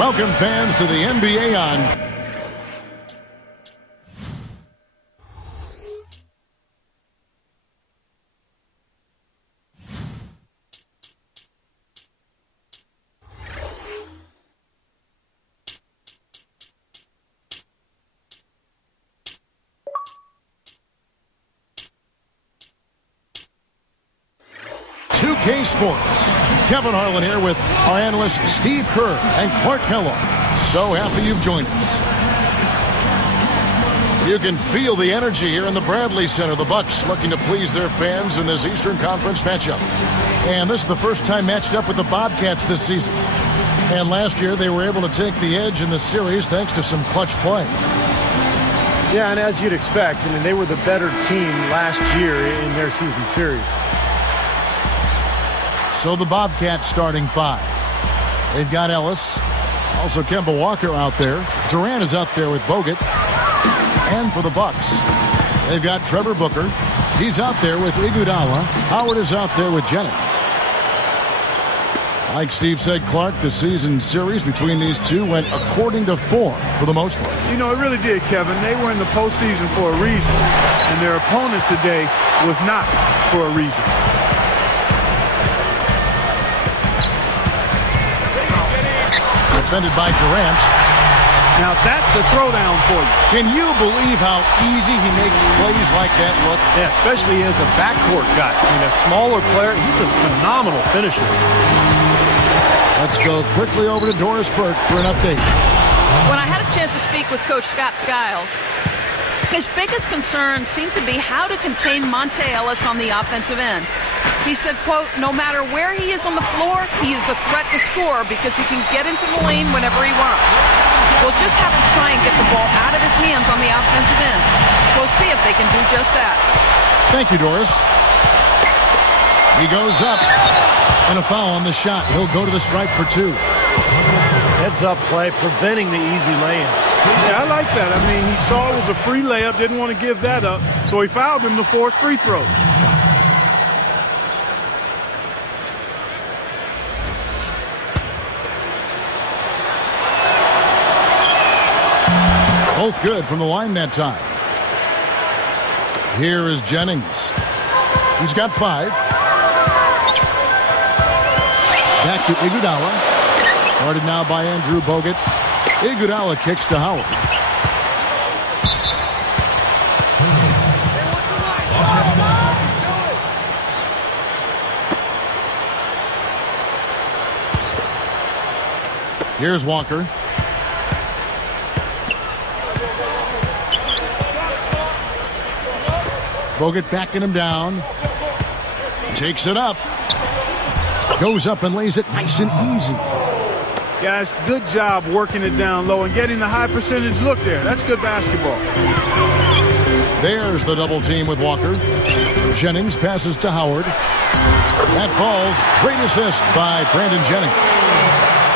Welcome, fans, to the NBA on... Sports. Kevin Harlan here with our analysts Steve Kerr and Clark Kellogg. So happy you've joined us. You can feel the energy here in the Bradley Center. The Bucks looking to please their fans in this Eastern Conference matchup. And this is the first time matched up with the Bobcats this season. And last year they were able to take the edge in the series thanks to some clutch play. Yeah, and as you'd expect, I mean, they were the better team last year in their season series. So the Bobcats starting five. They've got Ellis. Also Kemba Walker out there. Durant is out there with Bogut. And for the Bucks, they've got Trevor Booker. He's out there with Iguodala. Howard is out there with Jennings. Like Steve said, Clark, the season series between these two went according to form for the most part. You know, it really did, Kevin. They were in the postseason for a reason. And their opponent today was not for a reason. Defended by Durant. Now that's a throwdown for you. Can you believe how easy he makes plays like that look? Yeah, especially as a backcourt guy. I mean, a smaller player, he's a phenomenal finisher. Let's go quickly over to Doris Burke for an update. When I had a chance to speak with Coach Scott Skiles, his biggest concern seemed to be how to contain Monte Ellis on the offensive end. He said, quote, no matter where he is on the floor, he is a threat to score because he can get into the lane whenever he wants. We'll just have to try and get the ball out of his hands on the offensive end. We'll see if they can do just that. Thank you, Doris. He goes up. And a foul on the shot. He'll go to the stripe for two. Heads-up play, preventing the easy lay-in. Yeah, I like that. I mean, he saw it was a free layup, didn't want to give that up, so he fouled him to force free throws. Both good from the line that time. Here is Jennings. He's got 5. Back to Iguodala. Guarded now by Andrew Bogut. Iguodala kicks to Howard. Here's Walker. Bogut backing him down. Takes it up. Goes up and lays it nice and easy. Guys, good job working it down low and getting the high percentage look there. That's good basketball. There's the double team with Walker. Jennings passes to Howard. That falls. Great assist by Brandon Jennings.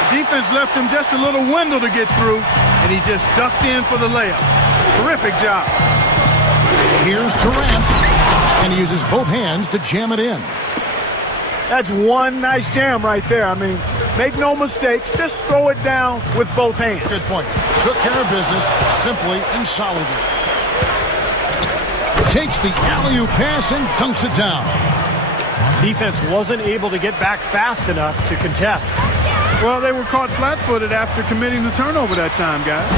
The defense left him just a little window to get through, and he just ducked in for the layup. Terrific job. Here's Durant, and he uses both hands to jam it in. That's one nice jam right there. I mean, make no mistakes. Just throw it down with both hands. Good point. Took care of business simply and solidly. Takes the alley-oop pass and dunks it down. Defense wasn't able to get back fast enough to contest. Well, they were caught flat-footed after committing the turnover that time, guys.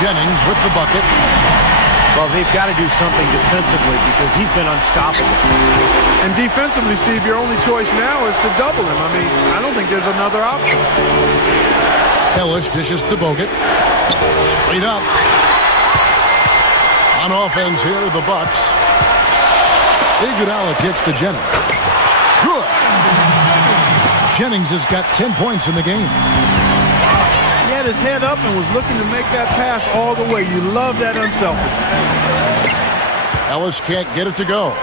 Jennings with the bucket. Well, they've got to do something defensively because he's been unstoppable. And defensively, Steve, your only choice now is to double him. I mean, I don't think there's another option. Ellis dishes to Bogut. Straight up. On offense here, the Bucks. Iguodala kicks to Jennings. Good. Jennings has got 10 points in the game. He had his head up and was looking to make that pass all the way. You love that unselfishness. Ellis can't get it to go.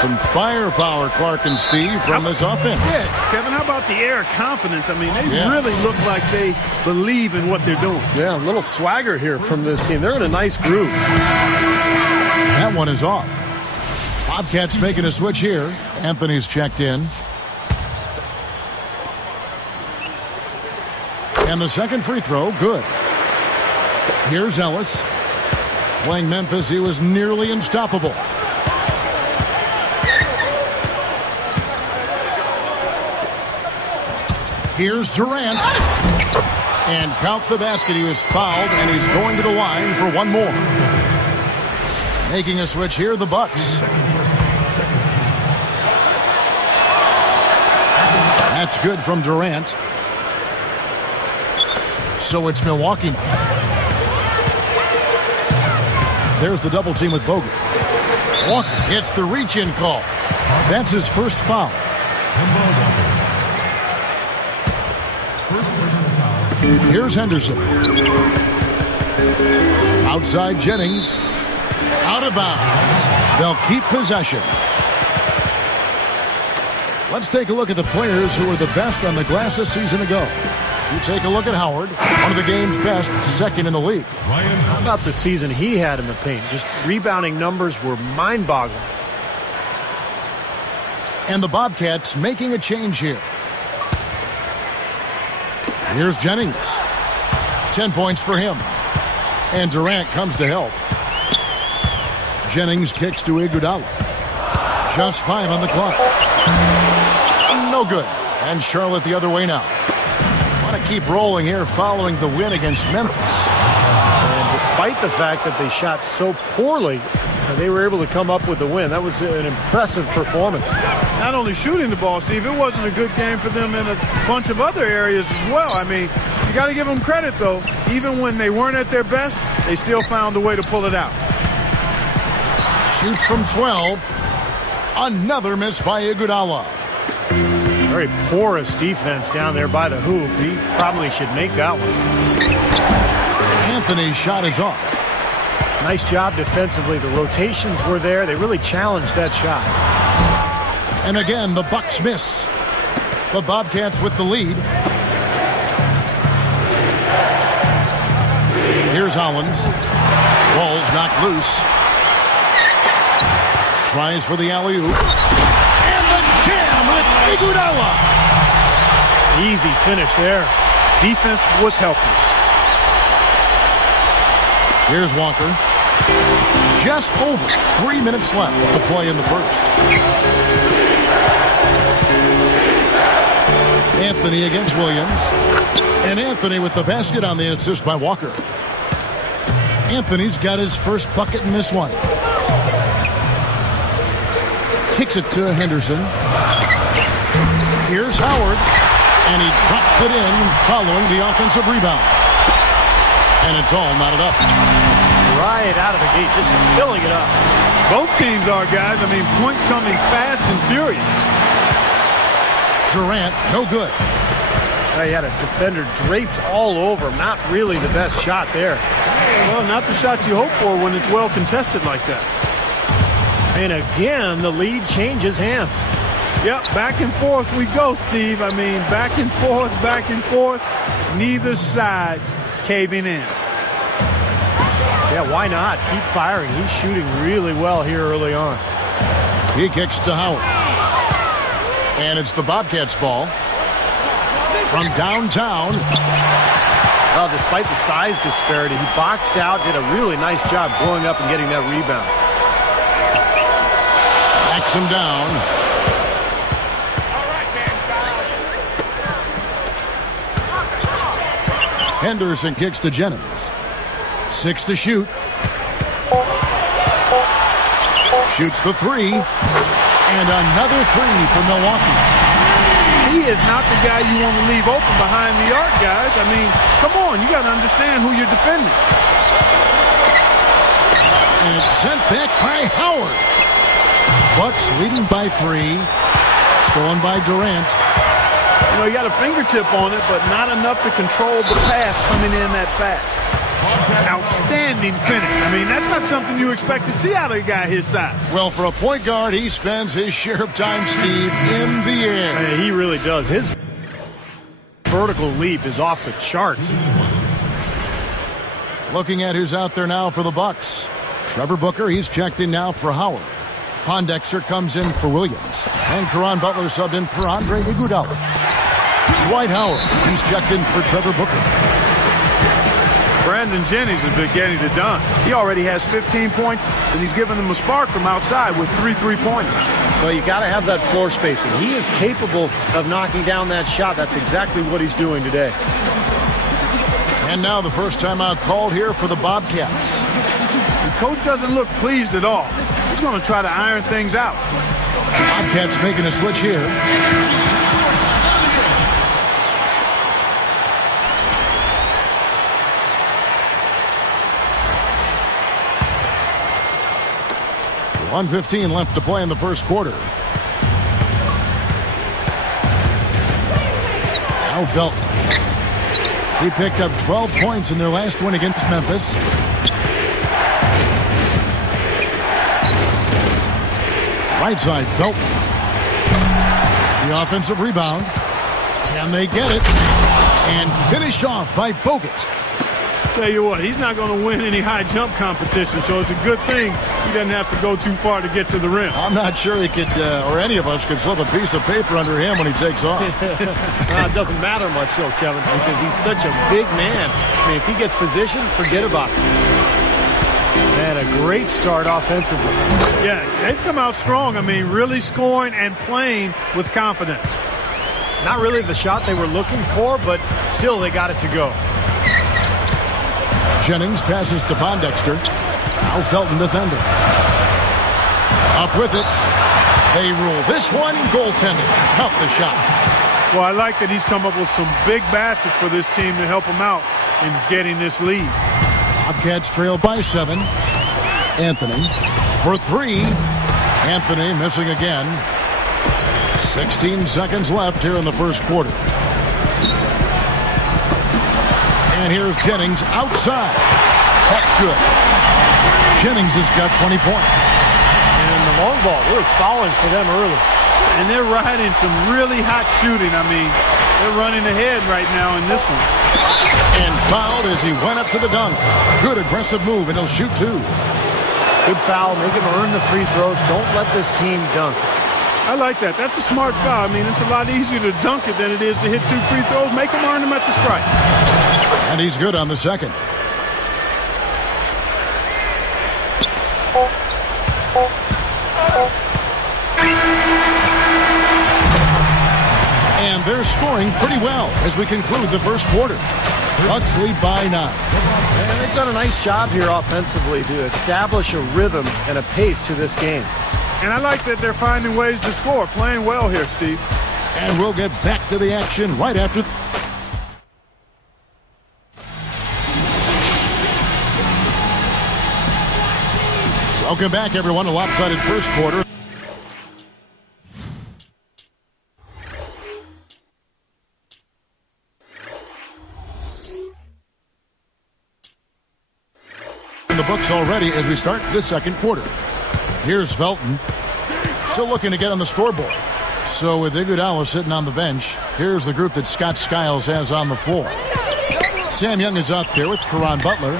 Some firepower, Clark and Steve, from this offense. Yeah, Kevin, how about the air of confidence? I mean, they really look like they believe in what they're doing. Yeah, a little swagger here from this team. They're in a nice groove. That one is off. Bobcats making a switch here. Anthony's checked in. And the second free throw, good. Here's Ellis. Playing Memphis, he was nearly unstoppable. Here's Durant. And count the basket. He was fouled, and he's going to the line for one more. Making a switch here, the Bucks. That's good from Durant. So it's Milwaukee now. There's the double team with Bogut. Walker gets the reach-in call. That's his first foul. Here's Henderson. Outside Jennings. Out of bounds. They'll keep possession. Let's take a look at the players who were the best on the glass a season ago. You take a look at Howard, one of the game's best, second in the league. How about the season he had in the paint? Just rebounding numbers were mind-boggling. And the Bobcats making a change here. Here's Jennings. 10 points for him. And Durant comes to help. Jennings kicks to Iguodala. Just 5 on the clock. No good. And Charlotte the other way now. Want to keep rolling here following the win against Memphis. And despite the fact that they shot so poorly, they were able to come up with the win. That was an impressive performance. Not only shooting the ball, Steve, it wasn't a good game for them in a bunch of other areas as well. I mean, you got to give them credit, though. Even when they weren't at their best, they still found a way to pull it out. Shoots from 12. Another miss by Iguodala. Very porous defense down there by the hoop. He probably should make that one. Anthony's shot is off. Nice job defensively. The rotations were there. They really challenged that shot. And again, the Bucks miss. The Bobcats with the lead. Here's Hollins. Ball's knocked loose. Tries for the alley-oop. And the jam with Iguodala. Easy finish there. Defense was helpless. Here's Walker. Just over 3 minutes left to play in the first. Anthony against Williams. And Anthony with the basket on the assist by Walker. Anthony's got his first bucket in this one. Kicks it to Henderson. Here's Howard. And he drops it in following the offensive rebound. And it's all knotted up. Right out of the gate, just filling it up. Both teams are, guys. I mean, points coming fast and furious. Durant, no good. He had a defender draped all over him. Not really the best shot there. Well, not the shot you hope for when it's well contested like that. And again, the lead changes hands. Yep, back and forth we go, Steve. I mean, back and forth, back and forth. Neither side caving in. Yeah, why not? Keep firing. He's shooting really well here early on. He kicks to Howard. And it's the Bobcats' ball. From downtown. Well, despite the size disparity, he boxed out, did a really nice job going up and getting that rebound. Backs him down. Henderson kicks to Jennings. 6 to shoot. Shoots the 3. And another 3 for Milwaukee. He is not the guy you want to leave open behind the arc, guys. I mean, come on, you got to understand who you're defending. And it's sent back by Howard. Bucks leading by 3. Stolen by Durant. You know, he got a fingertip on it, but not enough to control the pass coming in that fast. Outstanding finish. I mean, that's not something you expect to see out of a guy his size. Well, for a point guard, he spends his share of time, Steve, in the air. Yeah, he really does. His vertical leap is off the charts. Looking at who's out there now for the Bucks. Trevor Booker, he's checked in now for Howard. Pondexter comes in for Williams. And Caron Butler subbed in for Andre Iguodala. Dwight Howard, he's checked in for Trevor Booker. Brandon Jennings has been getting it done. He already has 15 points, and he's given them a spark from outside with 3 3-pointers. Well, you got to have that floor spacing. He is capable of knocking down that shot. That's exactly what he's doing today. And now the first timeout called here for the Bobcats. The coach doesn't look pleased at all. He's going to try to iron things out. Bobcats making a switch here. .115 left to play in the first quarter. Now Felton. He picked up 12 points in their last win against Memphis. Right side, Felton. The offensive rebound. Can they get it? And finished off by Bogut. Tell you what, he's not going to win any high jump competition, so it's a good thing he doesn't have to go too far to get to the rim. I'm not sure he could, or any of us could slip a piece of paper under him when he takes off. It doesn't matter much so, Kevin, because he's such a big man. I mean, if he gets positioned, forget about it. And a great start offensively. Yeah, they've come out strong. I mean, really scoring and playing with confidence. Not really the shot they were looking for, but still they got it to go. Jennings passes to Pondexter. Now Felton defender. Up with it. They rule this one goaltending. Count the shot. Well, I like that he's come up with some big baskets for this team to help him out in getting this lead. Bobcats trail by 7. Anthony for 3. Anthony missing again. 16 seconds left here in the first quarter. And here's Jennings outside. That's good. Jennings has got 20 points. And the long ball, they're fouling for them early. And they're riding some really hot shooting. I mean, they're running ahead right now in this one. And fouled as he went up to the dunk. Good aggressive move, and he'll shoot 2. Good foul. Make him earn the free throws. Don't let this team dunk. I like that. That's a smart foul. I mean, it's a lot easier to dunk it than it is to hit 2 free throws. Make him earn them at the stripe. And he's good on the second. And they're scoring pretty well as we conclude the first quarter. Bucks lead by 9. And they've done a nice job here offensively to establish a rhythm and a pace to this game. And I like that they're finding ways to score. Playing well here, Steve. And we'll get back to the action right after. Welcome back, everyone, to lopsided first quarter. In the books already as we start the second quarter. Here's Felton. Still looking to get on the scoreboard. So with Iguodala sitting on the bench, here's the group that Scott Skiles has on the floor. Sam Young is out there with Caron Butler.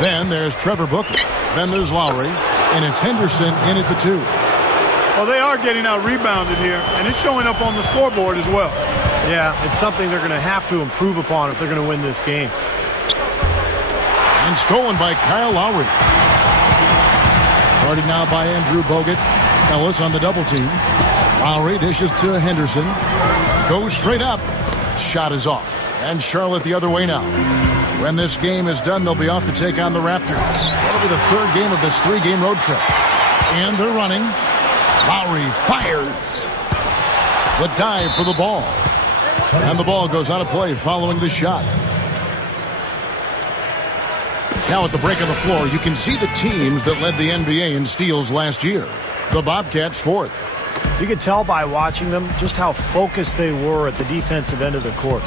Then there's Trevor Booker. Then there's Lowry. And it's Henderson in at the 2. Well, they are getting out rebounded here, and it's showing up on the scoreboard as well. Yeah, it's something they're going to have to improve upon if they're going to win this game. And stolen by Kyle Lowry. Guarded now by Andrew Bogut. Ellis on the double team. Lowry dishes to Henderson. Goes straight up. Shot is off. And Charlotte the other way now. When this game is done, they'll be off to take on the Raptors. That'll be the third game of this 3-game road trip. And they're running. Lowry fires. The dive for the ball. And the ball goes out of play following the shot. Now at the break of the floor, you can see the teams that led the NBA in steals last year. The Bobcats 4th. You could tell by watching them just how focused they were at the defensive end of the court.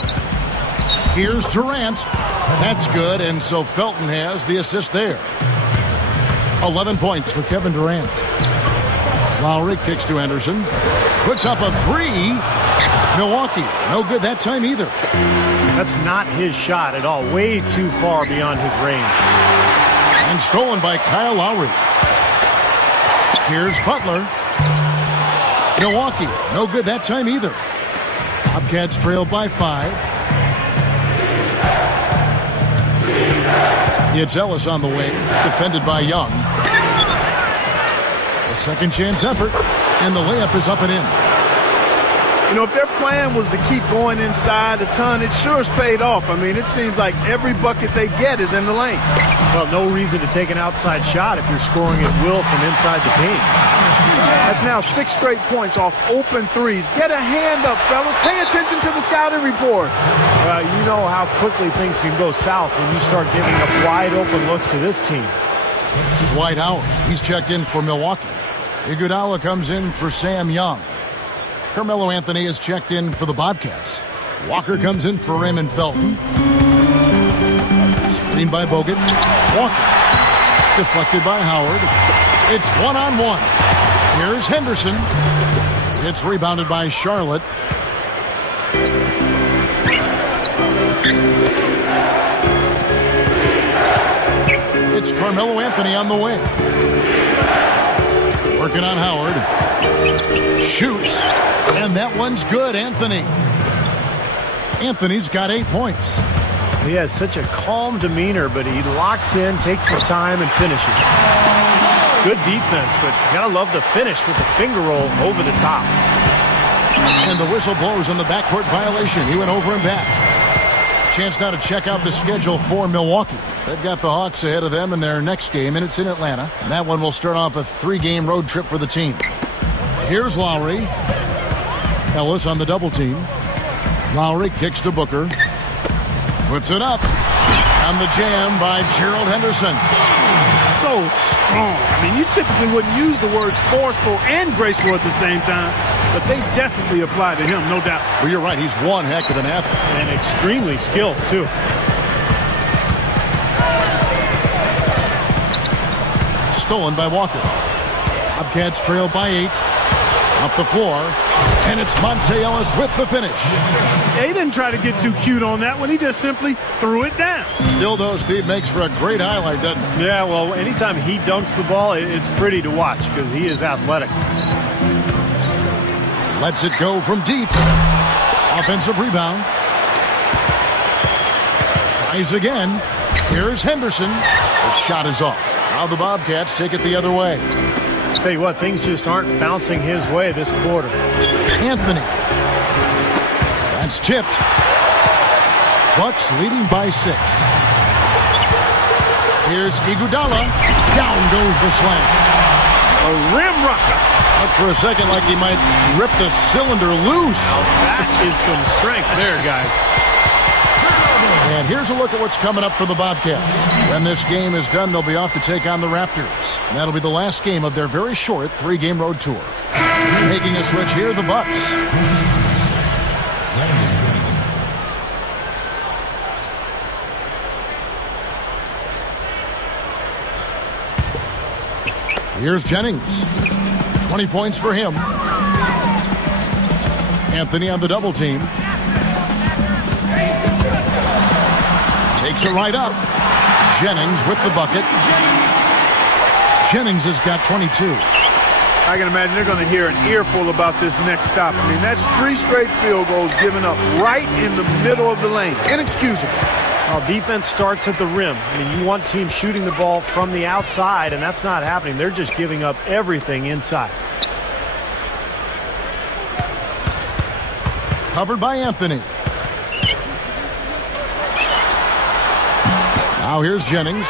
Here's Durant. That's good, and so Felton has the assist there. 11 points for Kevin Durant. Lowry kicks to Henderson. Puts up a 3. Milwaukee, no good that time either. That's not his shot at all. Way too far beyond his range. And stolen by Kyle Lowry. Here's Butler. Milwaukee, no good that time either. Bobcats trail by 5. It's Ellis on the wing, defended by Young. A second chance effort, and the layup is up and in. You know, if their plan was to keep going inside a ton, it sure has paid off. I mean, it seems like every bucket they get is in the lane. Well, no reason to take an outside shot if you're scoring at will from inside the paint. That's now 6 straight points off open threes. Get a hand up, fellas. Pay attention to the scouting report. Well, you know how quickly things can go south when you start giving up wide open looks to this team. Dwight Howard, he's checked in for Milwaukee. Iguodala comes in for Sam Young. Carmelo Anthony is checked in for the Bobcats. Walker comes in for Raymond Felton. Screened by Bogut. Walker. Deflected by Howard. It's one-on-one. Here's Henderson. It's rebounded by Charlotte. It's Carmelo Anthony on the wing. Working on Howard. Shoots. And that one's good, Anthony. Anthony's got 8 points. He has such a calm demeanor, but he locks in, takes his time, and finishes. Good defense, but you gotta love the finish with the finger roll over the top. And the whistle blows on the backcourt violation. He went over and back. Chance now to check out the schedule for Milwaukee. They've got the Hawks ahead of them in their next game, and it's in Atlanta. And that one will start off a 3-game road trip for the team. Here's Lowry. Ellis on the double team. Lowry kicks to Booker. Puts it up. On the jam by Gerald Henderson. So strong. I mean, you typically wouldn't use the words forceful and graceful at the same time, but they definitely apply to him, no doubt. Well, you're right. He's one heck of an athlete. And extremely skilled, too. Stolen by Walker. Bobcats trail by 8. Up the floor. And it's Monte Ellis with the finish. He didn't try to get too cute on that one. He just simply threw it down. Still, though, Steve, makes for a great highlight, doesn't it? Yeah, well, anytime he dunks the ball, it's pretty to watch because he is athletic. Lets it go from deep. Offensive rebound. Tries again. Here's Henderson. The shot is off. Now the Bobcats take it the other way. Tell you what, things just aren't bouncing his way this quarter. Anthony. That's tipped. Bucks leading by 6. Here's Iguodala. Down goes the slam. A rim rocker. Up for a second like he might rip the cylinder loose. That is some strength there, guys. And here's a look at what's coming up for the Bobcats. When this game is done, they'll be off to take on the Raptors. And that'll be the last game of their very short 3-game road tour. Making a switch here, the Bucks. Here's Jennings. 20 points for him. Anthony on the double team. Takes it right up. Jennings with the bucket. Jennings has got 22. I can imagine they're going to hear an earful about this next stop. I mean, that's 3 straight field goals given up right in the middle of the lane. Inexcusable. Well, defense starts at the rim. I mean, you want teams shooting the ball from the outside, and that's not happening. They're just giving up everything inside. Covered by Anthony. Now here's Jennings.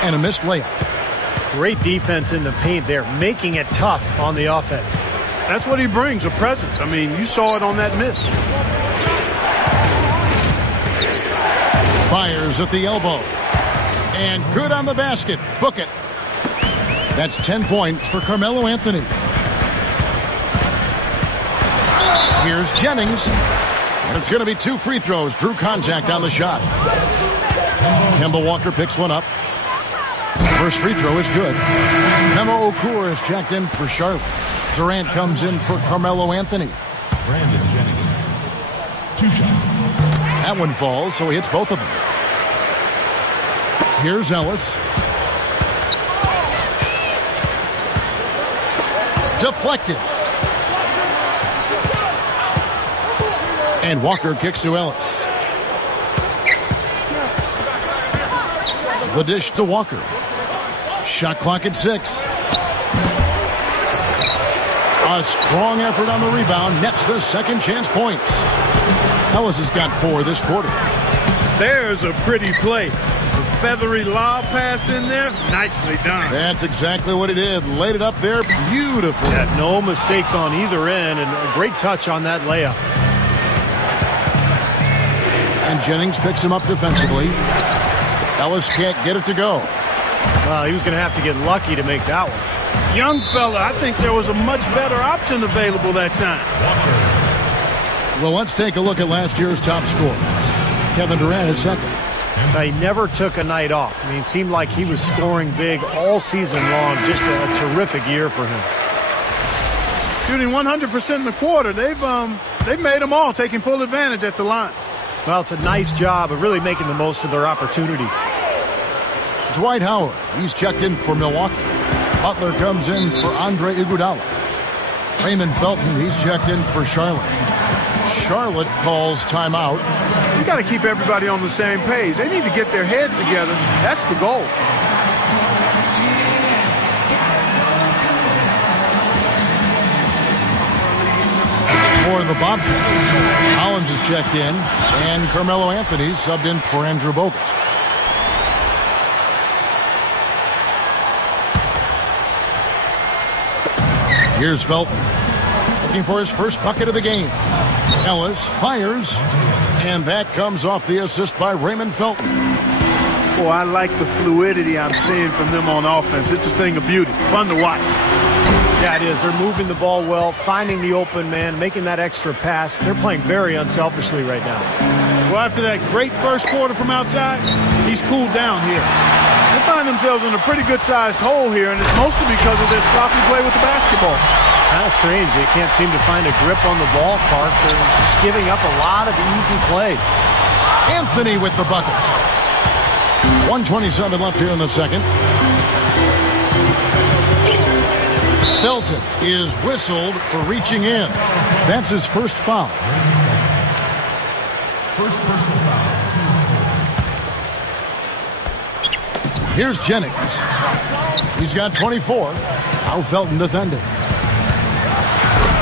And a missed layup. Great defense in the paint there, making it tough on the offense. That's what he brings, a presence. I mean, you saw it on that miss. Fires at the elbow. And good on the basket. Book it. That's 10 points for Carmelo Anthony. Here's Jennings. And it's going to be 2 free throws. Drew contact on the shot. Kemba Walker picks one up. First free throw is good. Memo Okur is checked in for Charlotte. Durant comes in for Carmelo Anthony. Brandon Jennings. 2 shots. That one falls, so he hits both of them. Here's Ellis. Deflected. And Walker kicks to Ellis. The dish to Walker. Shot clock at 6. A strong effort on the rebound. Nets the second chance points. Ellis has got 4 this quarter. There's a pretty play. The feathery lob pass in there. Nicely done. That's exactly what he did. Laid it up there beautifully. Yeah, no mistakes on either end, and a great touch on that layup. And Jennings picks him up defensively. Ellis can't get it to go. Well, he was going to have to get lucky to make that one. Young fella, I think there was a much better option available that time. Well, let's take a look at last year's top scorers. Kevin Durant is second. He never took a night off. I mean, it seemed like he was scoring big all season long. Just a terrific year for him. Shooting 100% in the quarter. They've made them all, taking full advantage at the line. Well, it's a nice job of really making the most of their opportunities. Dwight Howard, he's checked in for Milwaukee. Butler comes in for Andre Iguodala. Raymond Felton, he's checked in for Charlotte. Charlotte calls timeout. You got to keep everybody on the same page. They need to get their heads together. That's the goal. For the Bobcats, Collins is checked in, and Carmelo Anthony subbed in for Andrew Bogut. Here's Felton, looking for his first bucket of the game. Ellis fires, and that comes off the assist by Raymond Felton. Boy, I like the fluidity I'm seeing from them on offense. It's a thing of beauty. Fun to watch. Yeah, it is. They're moving the ball well, finding the open man, making that extra pass. They're playing very unselfishly right now. Well, after that great first quarter from outside, he's cooled down here. They find themselves in a pretty good-sized hole here, and it's mostly because of their sloppy play with the basketball. Kind of strange. They can't seem to find a grip on the ball, Clark. They're just giving up a lot of easy plays. Anthony with the bucket. 1:27 left here in the second. Felton is whistled for reaching in. That's his first foul. First personal foul. Here's Jennings. He's got 24. Now Felton defending.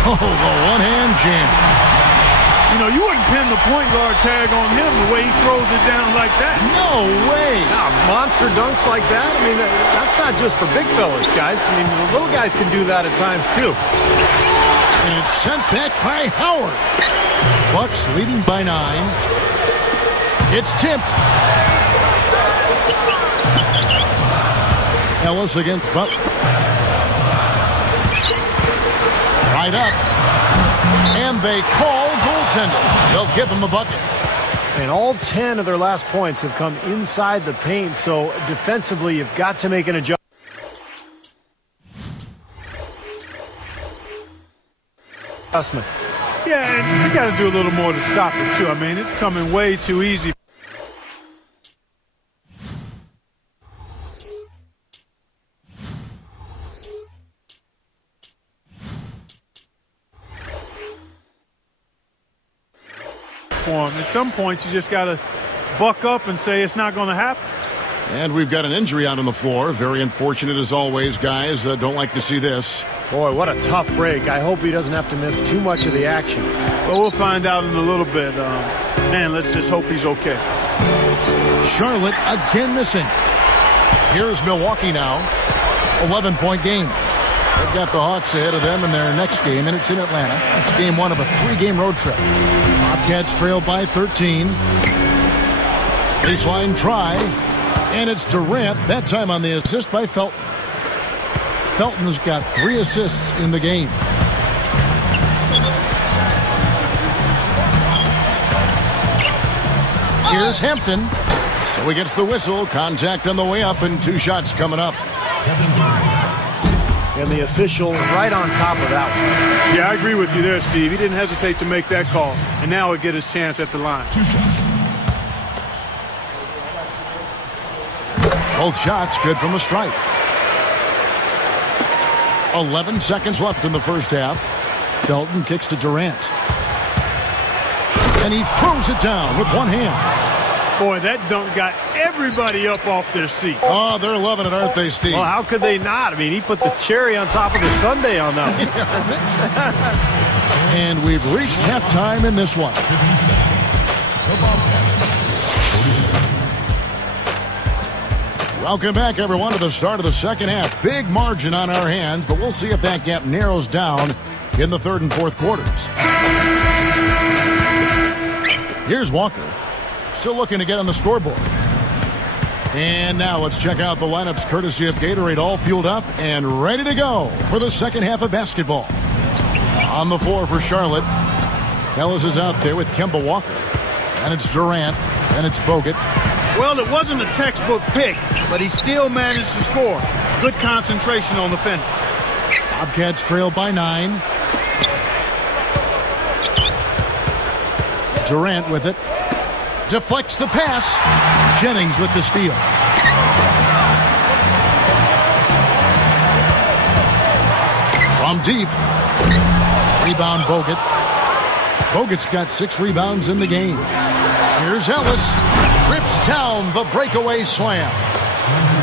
Oh, the one-hand jam. You know, you wouldn't pin the point guard tag on him the way he throws it down like that. No way. Yeah, monster dunks like that. I mean, that's not just for big fellas, guys. I mean, the little guys can do that at times, too. And it's sent back by Howard. Bucks leading by 9. It's tipped. Ellis against Butler. Right up. And they call goaltending. They'll give him the bucket. And all 10 of their last points have come inside the paint, so defensively you've got to make an adjustment. Yeah, and you got to do a little more to stop it, too. I mean, it's coming way too easy. At some point, you just got to buck up and say it's not going to happen. And we've got an injury out on the floor. Very unfortunate as always, guys. Don't like to see this. Boy, what a tough break. I hope he doesn't have to miss too much of the action. Well, we'll find out in a little bit. Man, let's just hope he's okay. Charlotte again missing. Here's Milwaukee now. 11-point game. They've got the Hawks ahead of them in their next game, and it's in Atlanta. It's game 1 of a 3-game road trip. Bobcats trail by 13. Baseline try, and it's Durant, that time on the assist by Felton. Felton's got 3 assists in the game. Here's Hampton. So he gets the whistle. Contact on the way up, and 2 shots coming up. And the official right on top of that one. Yeah, I agree with you there, Steve. He didn't hesitate to make that call. And now he'll get his chance at the line. 2 shots. Both shots good from the stripe. 11 seconds left in the first half. Felton kicks to Durant. and he throws it down with one hand. Boy, that dunk got everybody up off their seat. Oh, they're loving it, aren't they, Steve? Well, how could they not? I mean, he put the cherry on top of the sundae on that one. And we've reached halftime in this one. The Bobcats. 47. Welcome back, everyone, to the start of the second half. Big margin on our hands, but we'll see if that gap narrows down in the third and fourth quarters. Here's Walker. Still looking to get on the scoreboard. And now let's check out the lineups courtesy of Gatorade, all fueled up and ready to go for the second half of basketball. On the floor for Charlotte, Ellis is out there with Kemba Walker. And it's Durant, and it's Bogut. Well, it wasn't a textbook pick, but he still managed to score. Good concentration on the finish. Bobcats trail by 9. Durant with it. Deflects the pass. Jennings with the steal. From deep. Rebound Bogut. Bogut's got 6 rebounds in the game. Here's Ellis. Rips down the breakaway slam.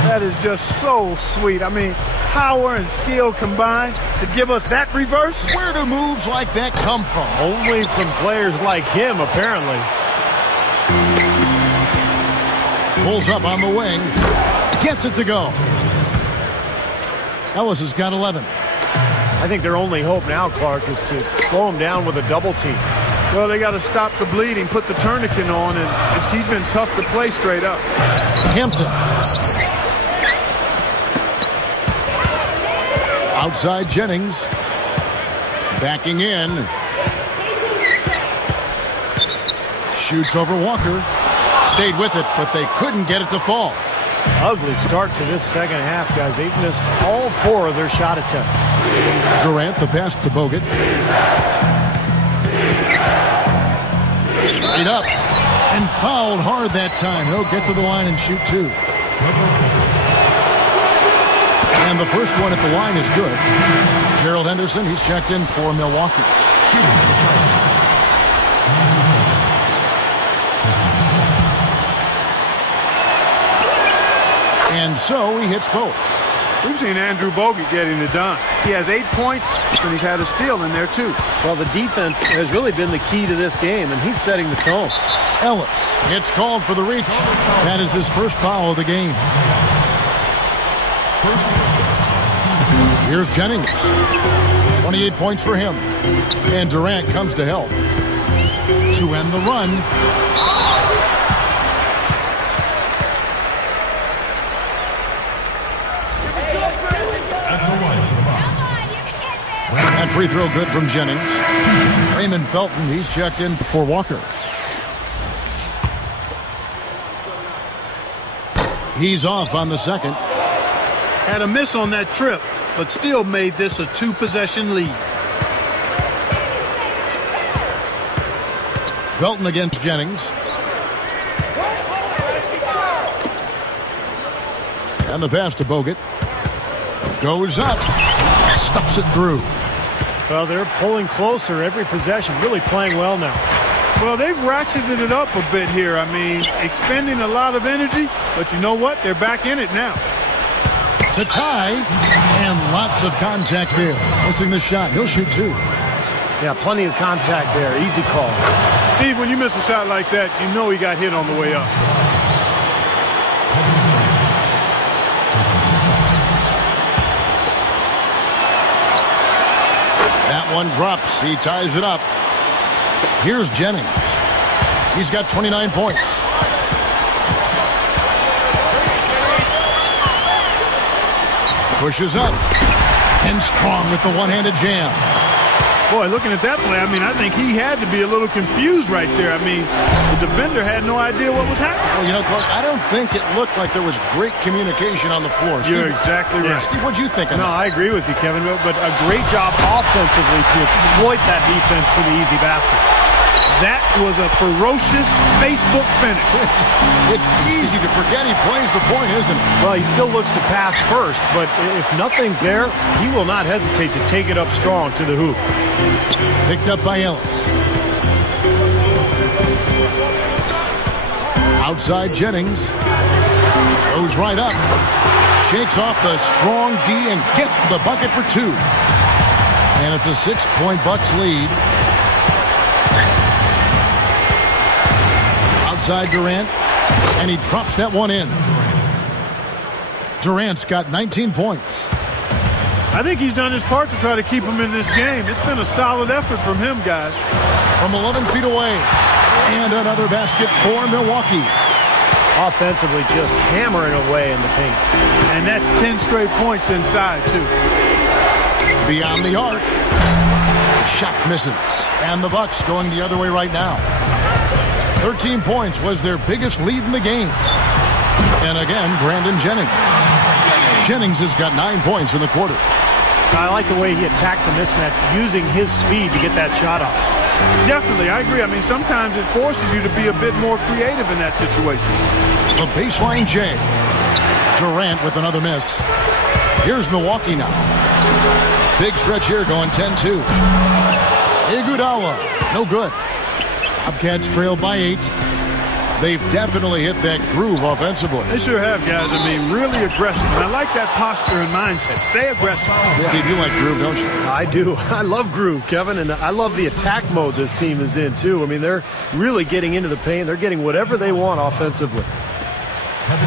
That is just so sweet. I mean, power and skill combined to give us that reverse. Where do moves like that come from? Only from players like him, apparently. Pulls up on the wing. Gets it to go. Ellis has got 11. I think their only hope now, Clark, is to slow him down with a double team. Well, they got to stop the bleeding, put the tourniquet on, and she's been tough to play straight up. Hampton. Outside Jennings. Backing in. Shoots over Walker. Stayed with it, but they couldn't get it to fall. Ugly start to this second half, guys. They've missed all 4 of their shot attempts. Durant, the pass to Bogut. Straight up. And fouled hard that time. He'll get to the line and shoot 2. And the first one at the line is good. Gerald Henderson, he's checked in for Milwaukee. And so he hits both. We've seen Andrew Bogut getting it done. He has 8 points, and he's had a steal in there, too. Well, the defense has really been the key to this game, and he's setting the tone. Ellis gets called for the reach. That is his first foul of the game. Here's Jennings. 28 points for him. And Durant comes to help. To end the run. That free throw good from Jennings. Raymond Felton, he's checked in for Walker. He's off on the second. Had a miss on that trip, but still made this a 2-possession lead. Felton against Jennings. And the pass to Bogut. Goes up. Stuffs it through. Well, they're pulling closer every possession, really playing well now. Well, they've ratcheted it up a bit here. I mean, expending a lot of energy, but you know what? They're back in it now. To tie, and lots of contact there. Missing the shot. He'll shoot 2. Yeah, plenty of contact there. Easy call. Steve, when you miss a shot like that, you know he got hit on the way up. That one drops. He ties it up. Here's Jennings. He's got 29 points. Pushes up. And strong with the one-handed jam. Boy, looking at that play, I mean, I think he had to be a little confused right there. I mean, the defender had no idea what was happening. Well, you know, Clark, I don't think it looked like there was great communication on the floor. You're exactly right. Steve, what'd you think of that? No, I agree with you, Kevin, but a great job offensively to exploit that defense for the easy basket. That was a ferocious Facebook finish. It's easy to forget he plays the point, isn't it? Well, he still looks to pass first, but if nothing's there, he will not hesitate to take it up strong to the hoop. Picked up by Ellis. Outside Jennings. Goes right up. Shakes off the strong D and gets the bucket for 2. And it's a 6-point Bucks lead. Outside Durant. And he drops that one in. Durant's got 19 points. I think he's done his part to try to keep him in this game. It's been a solid effort from him, guys. From 11 feet away. And another basket for Milwaukee. Offensively just hammering away in the paint. And that's 10 straight points inside, too. Beyond the arc. Shot misses. And the Bucks going the other way right now. 13 points was their biggest lead in the game. And again, Brandon Jennings. Jennings has got 9 points in the quarter. I like the way he attacked the mismatch, using his speed to get that shot off. Definitely, I agree. I mean, sometimes it forces you to be a bit more creative in that situation. The baseline J. Durant with another miss. Here's Milwaukee now. Big stretch here going 10-2. Iguodala, no good. Bobcats trail by 8. They've definitely hit that groove offensively. They sure have, guys. I mean, really aggressive. And I like that posture and mindset. Stay aggressive. Yeah. Steve, you like groove, don't you? I do. I love groove, Kevin, and I love the attack mode this team is in, too. I mean, they're really getting into the paint. They're getting whatever they want offensively.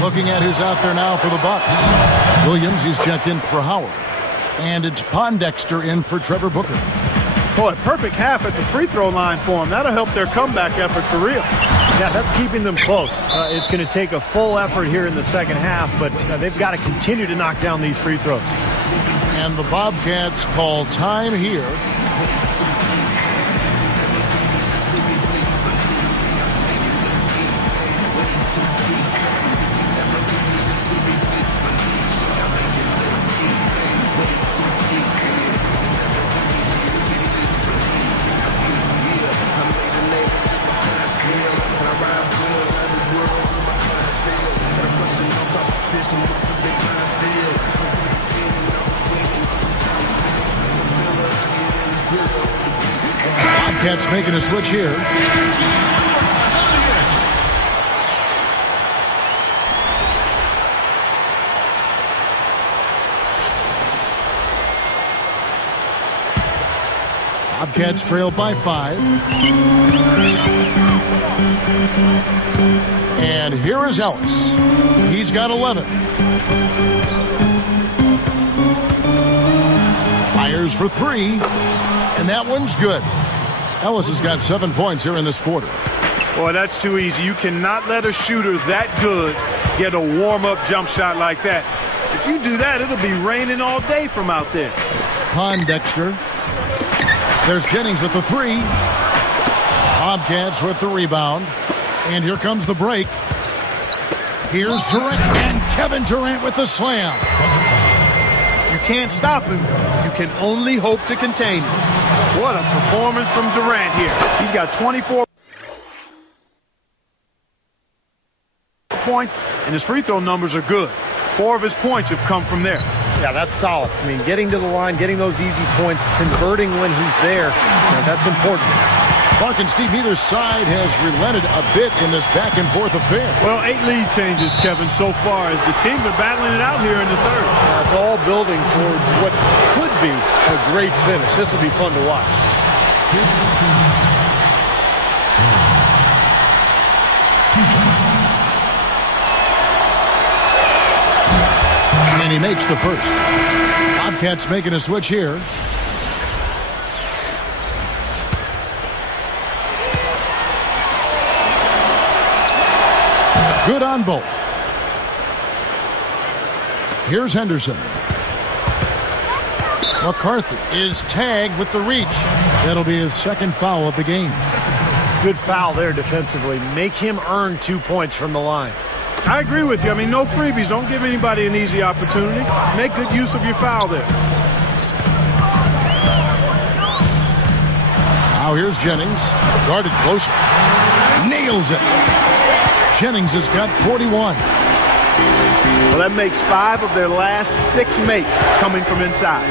Looking at who's out there now for the Bucks. Williams, he's checked in for Howard. And it's Pondexter in for Trevor Booker. Boy, perfect half at the free throw line for them. That'll help their comeback effort for real. Yeah, that's keeping them close. It's going to take a full effort here in the second half, but they've got to continue to knock down these free throws. And the Bobcats call time here. Bobcats making a switch here. Bobcats trail by 5. And here is Ellis. He's got 11. Fires for 3. And that one's good. Ellis has got 7 points here in this quarter. Boy, that's too easy. You cannot let a shooter that good get a warm-up jump shot like that. If you do that, it'll be raining all day from out there. Pondexter. There's Jennings with the 3. Bobcats with the rebound. And here comes the break. Here's Durant and Kevin Durant with the slam. You can't stop him. You can only hope to contain him. What a performance from Durant here. He's got 24 points, and his free throw numbers are good. 4 of his points have come from there. Yeah, that's solid. I mean, getting to the line, getting those easy points, converting when he's there, that's important. Clark and Steve, neither side has relented a bit in this back-and-forth affair. Well, 8 lead changes, Kevin, so far as the teams are battling it out here in the third. It's all building towards what could be a great finish. This will be fun to watch. And he makes the first. Bobcats making a switch here. Good on both. Here's Henderson. McCarthy is tagged with the reach. That'll be his second foul of the game. Good foul there defensively. Make him earn 2 points from the line. I agree with you. I mean, no freebies. Don't give anybody an easy opportunity. Make good use of your foul there. Now here's Jennings. Guarded closer. Nails it. Jennings has got 41. Well, that makes 5 of their last 6 makes coming from inside.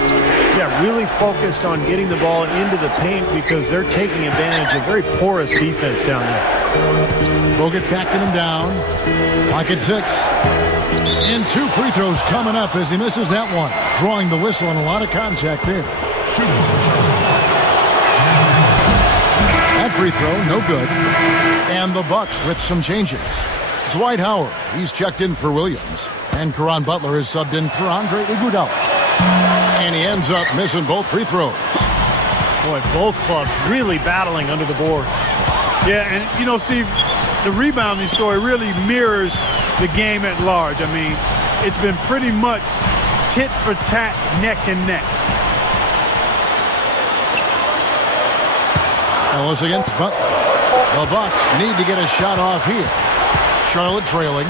Yeah, really focused on getting the ball into the paint because they're taking advantage of very porous defense down there. Bogut backing him down. Clock at 6. And 2 free throws coming up as he misses that one. Drawing the whistle and a lot of contact there. That free throw, no good. And the Bucks with some changes. Dwight Howard, he's checked in for Williams. And Caron Butler is subbed in for Andre Iguodala. And he ends up missing both free throws. Boy, both clubs really battling under the boards. Yeah, and, you know, Steve, the rebounding story really mirrors the game at large. I mean, it's been pretty much tit for tat, neck and neck. Ellis against Butler. The Bucks need to get a shot off here. Charlotte trailing.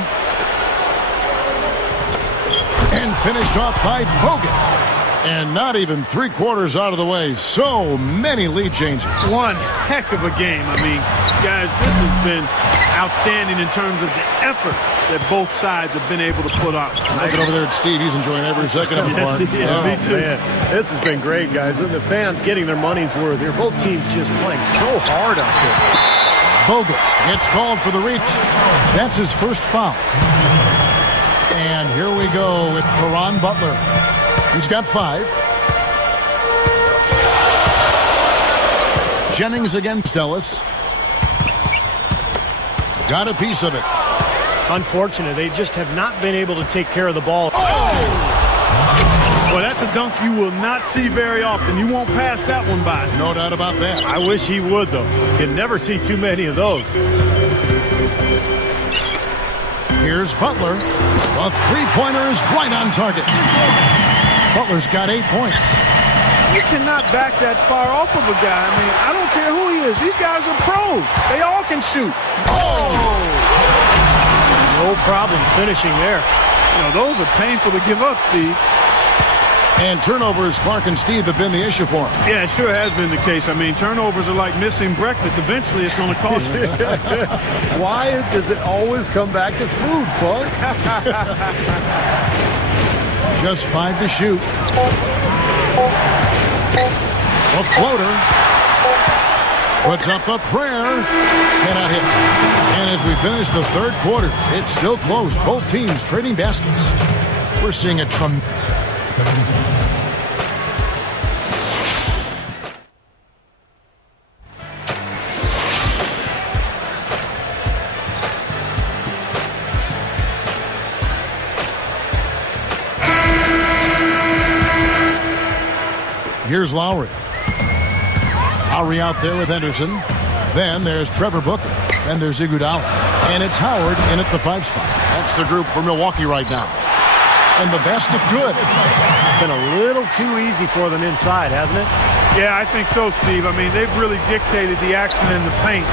And finished off by Bogut. And not even 3/4 out of the way. So many lead changes. One heck of a game. I mean, guys, this has been outstanding in terms of the effort that both sides have been able to put out. Looking over there at Steve. He's enjoying every second of it. Yes, yeah, me too. Man, this has been great, guys. And the fans getting their money's worth here. Both teams just playing so hard out there. Bogut gets called for the reach. That's his first foul. And here we go with Caron Butler. He's got 5. Jennings against Ellis. Got a piece of it. Unfortunate. They just have not been able to take care of the ball. Well, that's a dunk you will not see very often. You won't pass that one by. No doubt about that. I wish he would, though. Can never see too many of those. Here's Butler. The three-pointer is right on target. Butler's got 8 points. You cannot back that far off of a guy. I mean, I don't care who he is. These guys are pros. They all can shoot. No problem finishing there. You know, those are painful to give up, Steve. And turnovers, Clark and Steve, have been the issue for him. Yeah, it sure has been the case. I mean, turnovers are like missing breakfast. Eventually, it's going to cost you. Why does it always come back to food, Clark? Just 5 to shoot. A floater. Puts up a prayer. Cannot hit. And as we finish the third quarter, it's still close. Both teams trading baskets. We're seeing a tremendous... Here's Lowry. Lowry out there with Henderson. Then there's Trevor Booker. Then there's Iguodala. And it's Howard in at the 5 spot. That's the group for Milwaukee right now. And the basket good. Been a little too easy for them inside, hasn't it? Yeah, I think so, Steve. I mean, they've really dictated the action in the paint.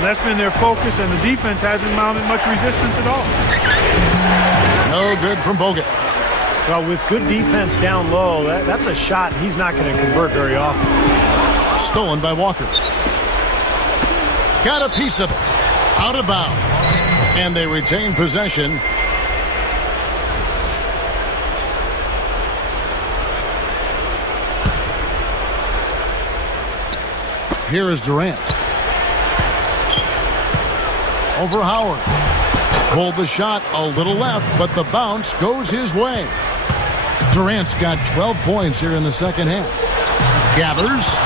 That's been their focus, and the defense hasn't mounted much resistance at all. No good from Bogut. Well, with good defense down low, that's a shot he's not going to convert very often. Stolen by Walker. Got a piece of it. Out of bounds. And they retain possession. Here is Durant. Over Howard. Pulled the shot a little left, but the bounce goes his way. Durant's got 12 points here in the second half. Gathers.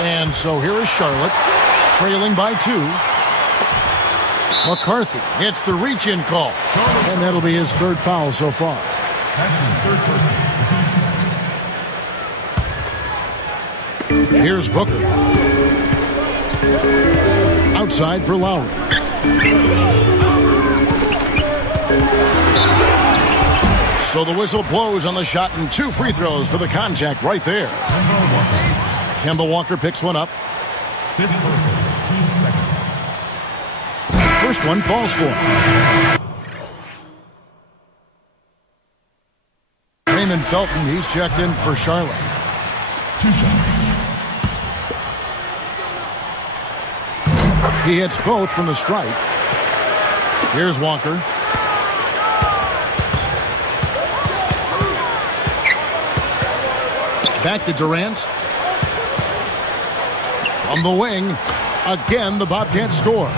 And so here is Charlotte, trailing by 2. McCarthy gets the reach-in call. And that'll be his 3rd foul so far. That's his 3rd personal. Here's Booker. Outside for Lowry. So the whistle blows on the shot and 2 free throws for the contact right there. Kemba Walker picks one up. 5th person, 2 seconds. First one falls for him. Raymond Felton, he's checked in for Charlotte. 2 shots. He hits both from the stripe. Here's Walker. Back to Durant. From the wing. Again, the Bobcats score.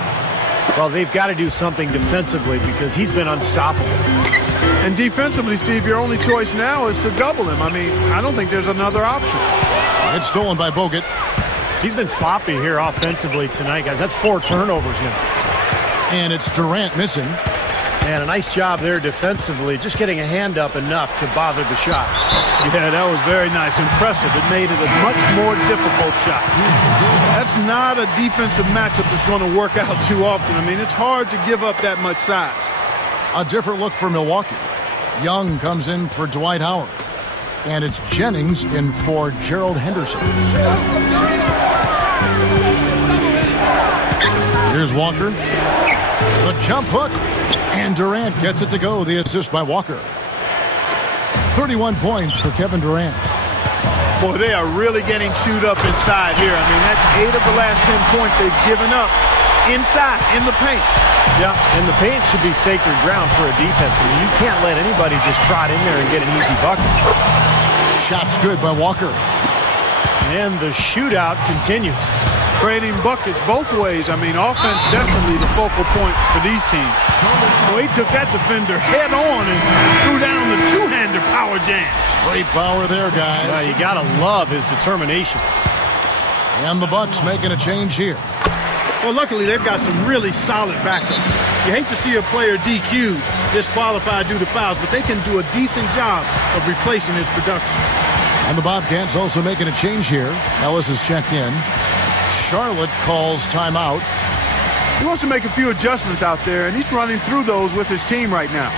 Well, they've got to do something defensively because he's been unstoppable. And defensively, Steve, your only choice now is to double him. I mean, I don't think there's another option. It's stolen by Bogut. He's been sloppy here offensively tonight, guys. That's 4 turnovers now. And it's Durant missing. And a nice job there defensively, just getting a hand up enough to bother the shot. Yeah, that was very nice. Impressive. It made it a much more difficult shot. That's not a defensive matchup that's going to work out too often. I mean, it's hard to give up that much size. A different look for Milwaukee. Young comes in for Dwight Howard. And it's Jennings in for Gerald Henderson. Here's Walker. The jump hook. And Durant gets it to go. The assist by Walker. 31 points for Kevin Durant. Boy, they are really getting chewed up inside here. I mean, that's 8 of the last 10 points they've given up inside, in the paint. Yeah, and the paint should be sacred ground for a defense. I mean, you can't let anybody just trot in there and get an easy bucket. Shot's good by Walker. And the shootout continues. Trading buckets both ways. I mean, offense definitely the focal point for these teams. Well, he took that defender head on and threw down the two-hander power jam. Great power there, guys. Well, you got to love his determination. And the Bucks making a change here. Well, luckily, they've got some really solid backup. You hate to see a player DQ'd, disqualified due to fouls, but they can do a decent job of replacing his production. And the Bobcats also making a change here. Ellis is checked in. Charlotte calls timeout. He wants to make a few adjustments out there, and he's running through those with his team right now.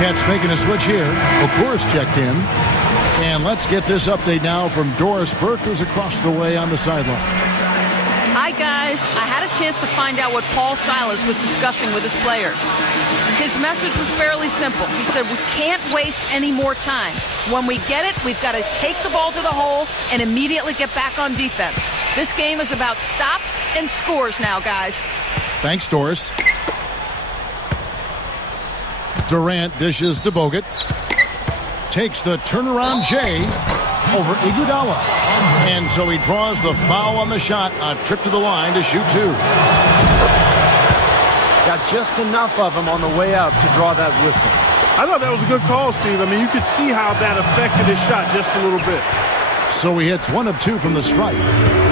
Bobcats making a switch here. Okur's checked in. And let's get this update now from Doris Burke, who's across the way on the sideline. Hi, guys. I had a chance to find out what Paul Silas was discussing with his players. His message was fairly simple. He said, we can't waste any more time. When we get it, we've got to take the ball to the hole and immediately get back on defense. This game is about stops and scores now, guys. Thanks, Doris. Durant dishes to Bogut. Takes the turnaround J over Iguodala. And so he draws the foul on the shot. A trip to the line to shoot 2. Got just enough of him on the way out to draw that whistle. I thought that was a good call, Steve. I mean, you could see how that affected his shot just a little bit. So he hits 1 of 2 from the stripe.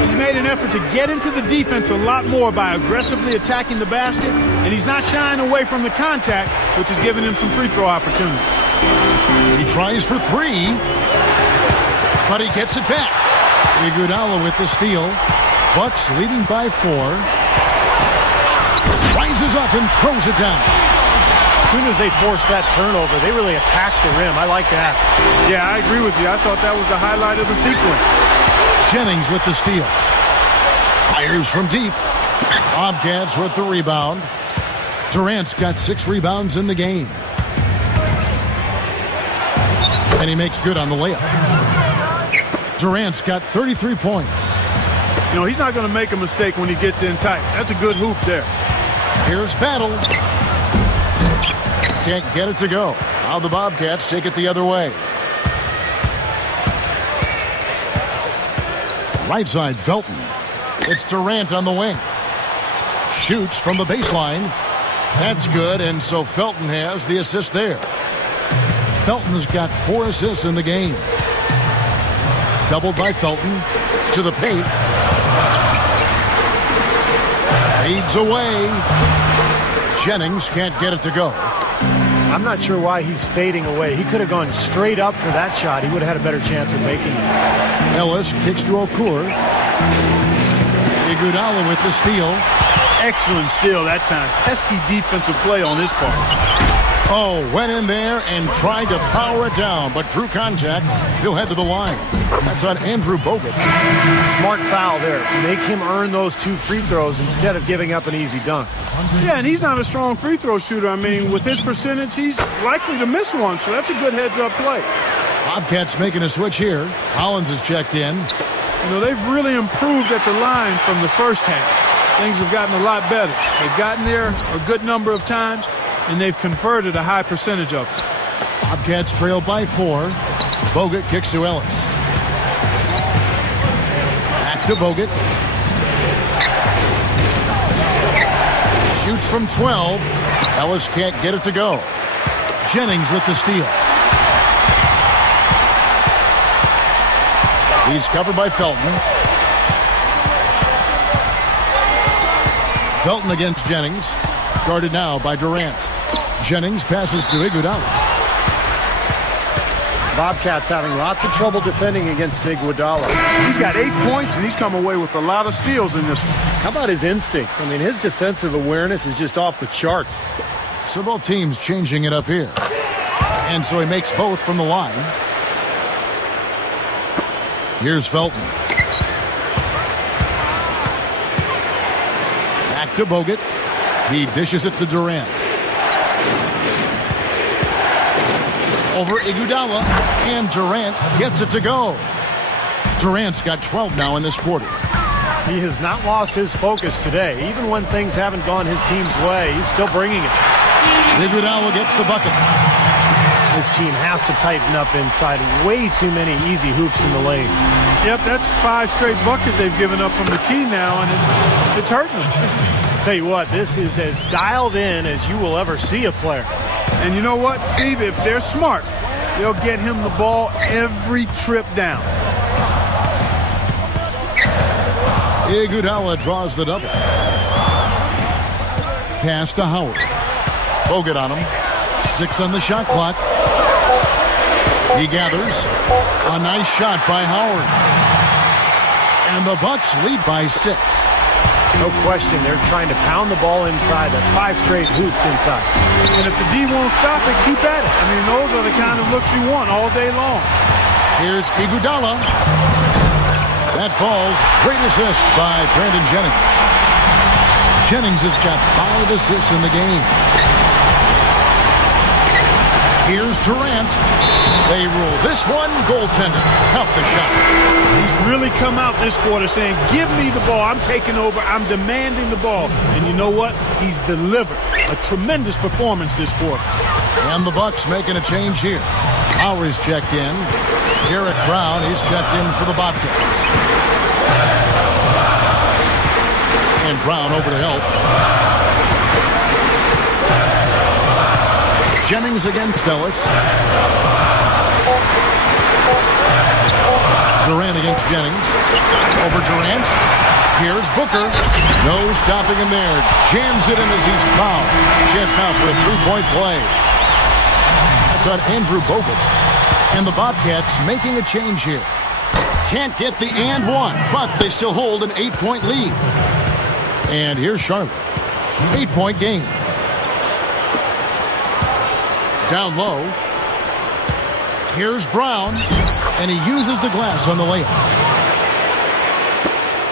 He's made an effort to get into the defense a lot more by aggressively attacking the basket, and he's not shying away from the contact, which is giving him some free throw opportunity. He tries for 3, but he gets it back. Iguodala with the steal. Bucks leading by 4. Rises up and throws it down. As soon as they force that turnover, they really attack the rim. I like that. Yeah, I agree with you. I thought that was the highlight of the sequence. Jennings with the steal. Fires from deep. Bobcats with the rebound. Durant's got 6 rebounds in the game. And he makes good on the layup. Durant's got 33 points. You know, he's not going to make a mistake when he gets in tight. That's a good hoop there. Here's Battle. Can't get it to go. Now the Bobcats take it the other way. Right side, Felton. It's Durant on the wing. Shoots from the baseline. That's good, and so Felton has the assist there. Felton's got 4 assists in the game. Doubled by Felton to the paint. Fades away. Jennings can't get it to go. I'm not sure why he's fading away. He could have gone straight up for that shot. He would have had a better chance of making it. Ellis kicks to Okur. Iguodala with the steal. Excellent steal that time. Pesky defensive play on his part. Oh, went in there and tried to power it down, but drew contact. He'll head to the line. That's on Andrew Bogut. Smart foul there. Make him earn those 2 free throws instead of giving up an easy dunk. Yeah, and he's not a strong free throw shooter. I mean, with his percentage, he's likely to miss one, so that's a good heads-up play. Bobcats making a switch here. Hollins is checked in. You know, they've really improved at the line from the first half. Things have gotten a lot better. They've gotten there a good number of times, and they've converted a high percentage of it. Bobcats trail by 4. Bogut kicks to Ellis. Back to Bogut. Shoots from 12. Ellis can't get it to go. Jennings with the steal. He's covered by Felton. Felton against Jennings. Guarded now by Durant. Jennings passes to Iguodala. Bobcats having lots of trouble defending against Iguodala. He's got 8 points, and he's come away with a lot of steals in this one. How about his instincts? I mean, his defensive awareness is just off the charts. So both teams changing it up here. And so he makes both from the line. Here's Felton. Back to Bogut. He dishes it to Durant. Over Iguodala, and Durant gets it to go. Durant's got 12 now in this quarter. He has not lost his focus today. Even when things haven't gone his team's way, he's still bringing it. Iguodala gets the bucket. This team has to tighten up inside. Way too many easy hoops in the lane. Yep, that's 5 straight buckets they've given up from the key now, and it's hurting them. I'll tell you what, this is as dialed in as you will ever see a player. And you know what, Steve? If they're smart, they'll get him the ball every trip down. Iguodala draws the double. Pass to Howard. Bogut on him. 6 on the shot clock. He gathers. A nice shot by Howard. And the Bucks lead by 6. No question, they're trying to pound the ball inside. That's 5 straight hoops inside. And if the D won't stop it, keep at it. I mean, those are the kind of looks you want all day long. Here's Iguodala. That falls. Great assist by Brandon Jennings. Jennings has got 5 assists in the game. Here's Durant. They rule this one goaltender. Help the shot. He's really come out this quarter saying, give me the ball. I'm taking over. I'm demanding the ball. And you know what? He's delivered. A tremendous performance this quarter. And the Bucks making a change here. Lowry's checked in. Derek Brown, he's checked in for the Bobcats. And Brown over to help. Jennings against Ellis. Durant against Jennings. Over Durant. Here's Booker. No stopping him there. Jams it in as he's fouled. Chance now for a 3-point play. That's on Andrew Bogut. And the Bobcats making a change here. Can't get the and one, but they still hold an 8-point lead. And here's Charlotte. 8-point game. Down low. Here's Brown, and he uses the glass on the layup.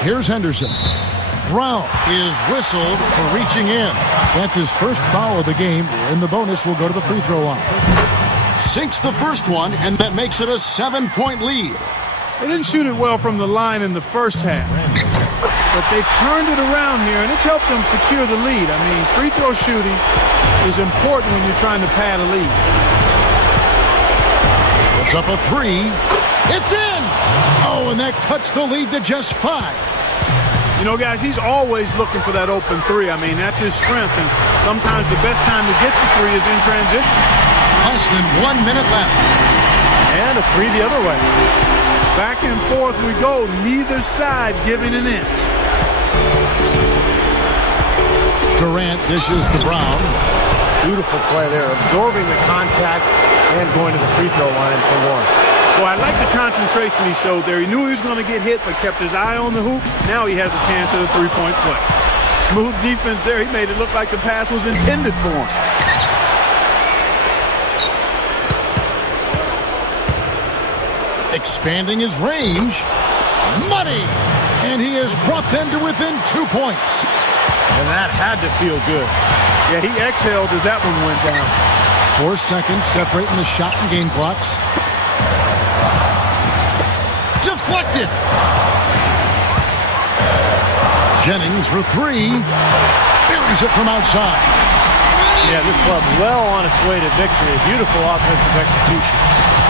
Here's Henderson. Brown is whistled for reaching in. That's his first foul of the game, and the bonus will go to the free throw line. Sinks the first one, and that makes it a 7-point lead. They didn't shoot it well from the line in the first half, but they've turned it around here, and it's helped them secure the lead. I mean, free throw shooting is important when you're trying to pad a lead. It's up a 3. It's in! Oh, and that cuts the lead to just 5. You know, guys, he's always looking for that open 3. I mean, that's his strength, and sometimes the best time to get the 3 is in transition. Less than 1 minute left. And a 3 the other way. Back and forth we go, neither side giving an inch. Durant dishes to Brown. Beautiful play there, absorbing the contact and going to the free throw line for one. Well, I like the concentration he showed there. He knew he was going to get hit, but kept his eye on the hoop. Now he has a chance at a 3-point play. Smooth defense there. He made it look like the pass was intended for him. expanding his range. Money! And he has brought them to within 2 points. And that had to feel good. Yeah, he exhaled as that one went down. 4 seconds separating the shot and game clocks. Deflected! Jennings for 3. Buries it from outside. Yeah, this club well on its way to victory. Beautiful offensive execution.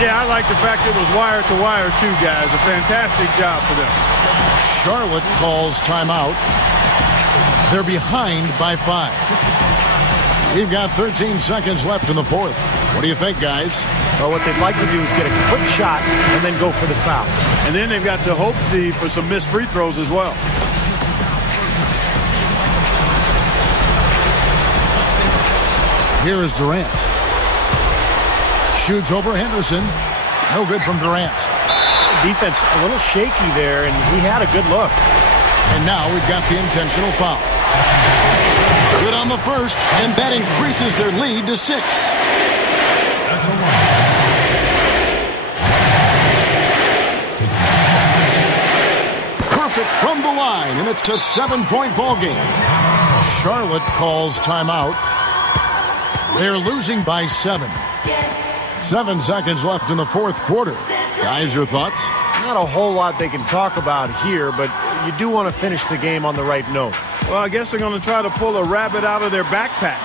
Yeah, I like the fact it was wire to wire too, guys. A fantastic job for them. Charlotte calls timeout. They're behind by 5. We've got 13 seconds left in the fourth. What do you think, guys? Well, what they'd like to do is get a quick shot and then go for the foul. And then they've got to hope, Steve, for some missed free throws as well. Here is Durant. Shoots over Henderson. No good from Durant. Defense a little shaky there, and he had a good look. And now we've got the intentional foul. Good on the first, and that increases their lead to 6. Perfect from the line, and it's a 7-point ball game. Charlotte calls timeout. They're losing by 7. 7 seconds left in the fourth quarter. Guys, your thoughts? Not a whole lot they can talk about here, but you do want to finish the game on the right note. Well, I guess they're going to try to pull a rabbit out of their backpack.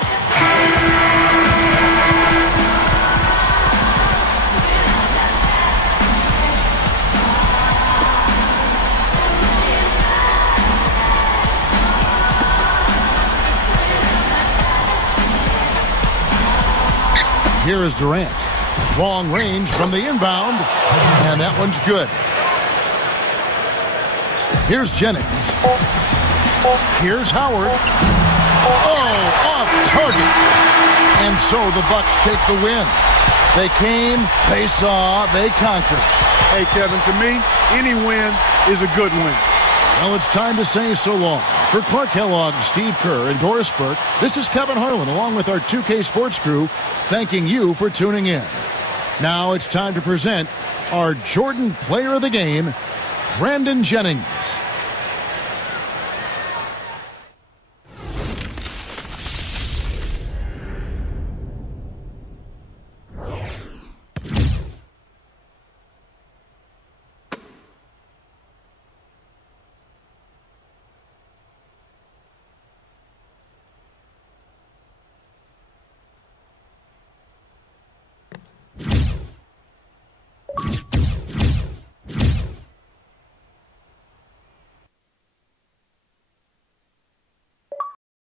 Here is Durant. Long range from the inbound, and that one's good. Here's Jennings. Here's Howard. Oh, off target. And so the Bucks take the win. They came, they saw, they conquered. Hey, Kevin, to me, any win is a good win. Well, it's time to say so long. For Clark Kellogg, Steve Kerr, and Doris Burke, this is Kevin Harlan, along with our 2K Sports crew, thanking you for tuning in. Now it's time to present our Jordan Player of the Game, Brandon Jennings.